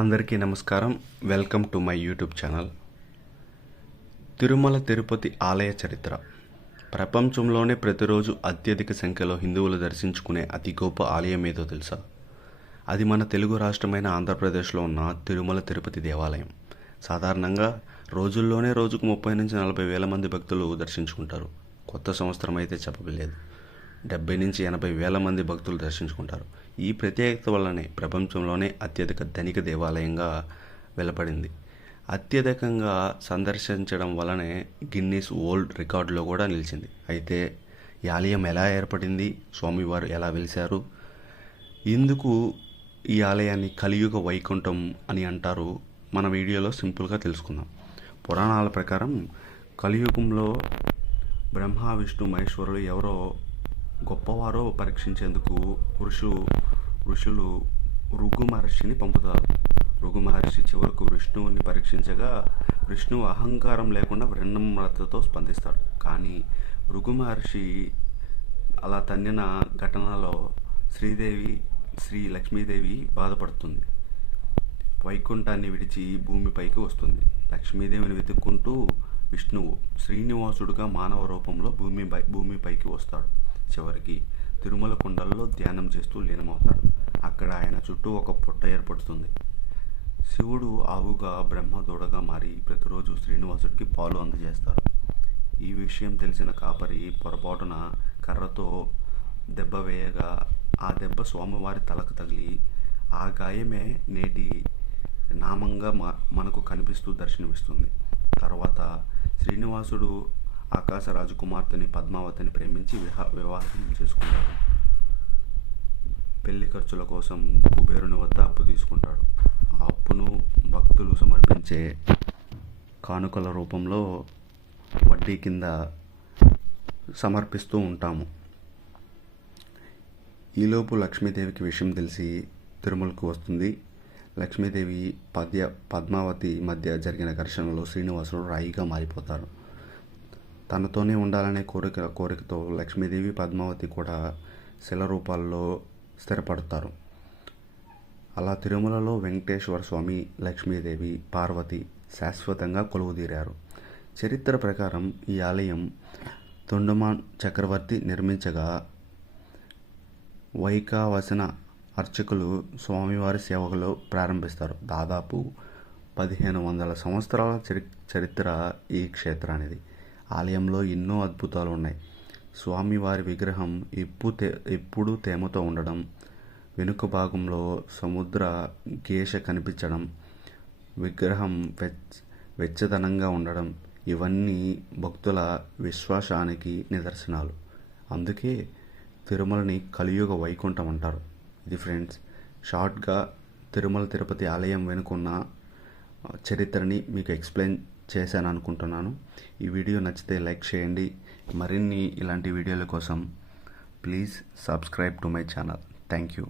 అందరికీ నమస్కారం. Welcome to my YouTube channel. Tirumala Tirupati ఆలయ చరిత్ర. ప్రపంచంలోనే ప్రతిరోజు అత్యధిక సంఖ్యలో హిందువులు దర్శించుకునే అతి గొప్ప ఆలయం ఏదో తెలుసా? అది మన తెలుగు రాష్ట్రమైన ఆంధ్రప్రదేశ్లో ఉన్న తిరుమల తిరుపతి దేవాలయం. సాధారణంగా రోజుల్లోనే రోజుకు 30 నుంచి 40 వేల మంది భక్తులు దర్శించుకుంటారు. కొత్త సంవత్సరం అయితే చెప్పలేదు, 70 నుంచి 80 వేల మంది భక్తులు దర్శించుకుంటారు. ఈ ప్రత్యేకత వల్లనే ప్రపంచంలోనే అత్యధిక ధనిక దేవాలయంగా వెలువడింది. అత్యధికంగా సందర్శించడం వల్లనే గిన్నీస్ వరల్డ్ రికార్డులో కూడా నిలిచింది. అయితే ఈ ఆలయం ఎలా ఏర్పడింది, స్వామివారు ఎలా వెలిశారు, ఇందుకు ఈ ఆలయాన్ని కలియుగ వైకుంఠం అని అంటారు, మన వీడియోలో సింపుల్గా తెలుసుకుందాం. పురాణాల ప్రకారం కలియుగంలో బ్రహ్మ విష్ణు మహేశ్వరులు ఎవరో గొప్పవారో పరీక్షించేందుకు ఋషులు భృగు మహర్షిని పంపుతారు. భృగు మహర్షి చివరకు విష్ణువుని పరీక్షించగా విష్ణువు అహంకారం లేకుండా వినమ్రతతో స్పందిస్తాడు. కానీ భృగు మహర్షి అలా తన్నిన ఘటనలో శ్రీ లక్ష్మీదేవి బాధపడుతుంది. వైకుంఠాన్ని విడిచి భూమిపైకి వస్తుంది. లక్ష్మీదేవిని వెతుక్కుంటూ విష్ణువు శ్రీనివాసుడుగా మానవ రూపంలో భూమిపైకి వస్తాడు. చివరికి తిరుమల కొండల్లో ధ్యానం చేస్తూ లీనమవుతాడు. అక్కడ ఆయన చుట్టూ ఒక పుట్ట ఏర్పడుతుంది. శివుడు ఆవుగా, బ్రహ్మ దూడగా మారి ప్రతిరోజు శ్రీనివాసుడికి పాలు అందజేస్తారు. ఈ విషయం తెలిసిన కాపరి పొరపాటున కర్రతో దెబ్బ వేయగా ఆ దెబ్బ స్వామివారి తలకు తగిలి ఆ గాయమే నేటి నామంగా మనకు కనిపిస్తూ దర్శనమిస్తుంది. తర్వాత శ్రీనివాసుడు ఆకాశ రాజకుమార్తెని పద్మావతిని ప్రేమించి వివాహం చేసుకుంటాడు. పెళ్లి ఖర్చుల కోసం కుబేరుని వద్ద అప్పు తీసుకుంటాడు. ఆ అప్పును భక్తులు సమర్పించే కానుకల రూపంలో వడ్డీ కింద సమర్పిస్తూ ఉంటాము. ఈలోపు లక్ష్మీదేవికి విషయం తెలిసి తిరుమలకు వస్తుంది. లక్ష్మీదేవి పద్మావతి మధ్య జరిగిన ఘర్షణలో శ్రీనివాసుడు రాయిగా మారిపోతారు. తనతోనే ఉండాలనే కోరికతో లక్ష్మీదేవి, పద్మావతి కూడా శిల రూపాల్లో స్థిరపడతారు. అలా తిరుమలలో వెంకటేశ్వర స్వామి, లక్ష్మీదేవి, పార్వతి శాశ్వతంగా కొలువుదీరారు. చరిత్ర ప్రకారం ఈ ఆలయం తొండమాన్ చక్రవర్తి నిర్మించగా వైకావసన అర్చకులు స్వామివారి సేవలు ప్రారంభిస్తారు. దాదాపు 1500 సంవత్సరాల చరిత్ర ఈ క్షేత్రానిది. ఆలయంలో ఎన్నో అద్భుతాలు ఉన్నాయి. స్వామివారి విగ్రహం ఎప్పుడూ తేమతో ఉండడం, వెనుక భాగంలో సముద్ర గేష కనిపించడం, విగ్రహం వెచ్చదనంగా ఉండడం, ఇవన్నీ భక్తుల విశ్వాసానికి నిదర్శనాలు. అందుకే తిరుమలని కలియుగ వైకుంఠం అంటారు. ఇది ఫ్రెండ్స్, షార్ట్గా తిరుమల తిరుపతి ఆలయం వెనుకున్న చరిత్రని మీకు ఎక్స్ప్లెయిన్ చేశాను అనుకుంటున్నాను. ఈ వీడియో నచ్చితే లైక్ చేయండి. మరిన్ని ఇలాంటి వీడియోల కోసం please subscribe to my channel. Thank you.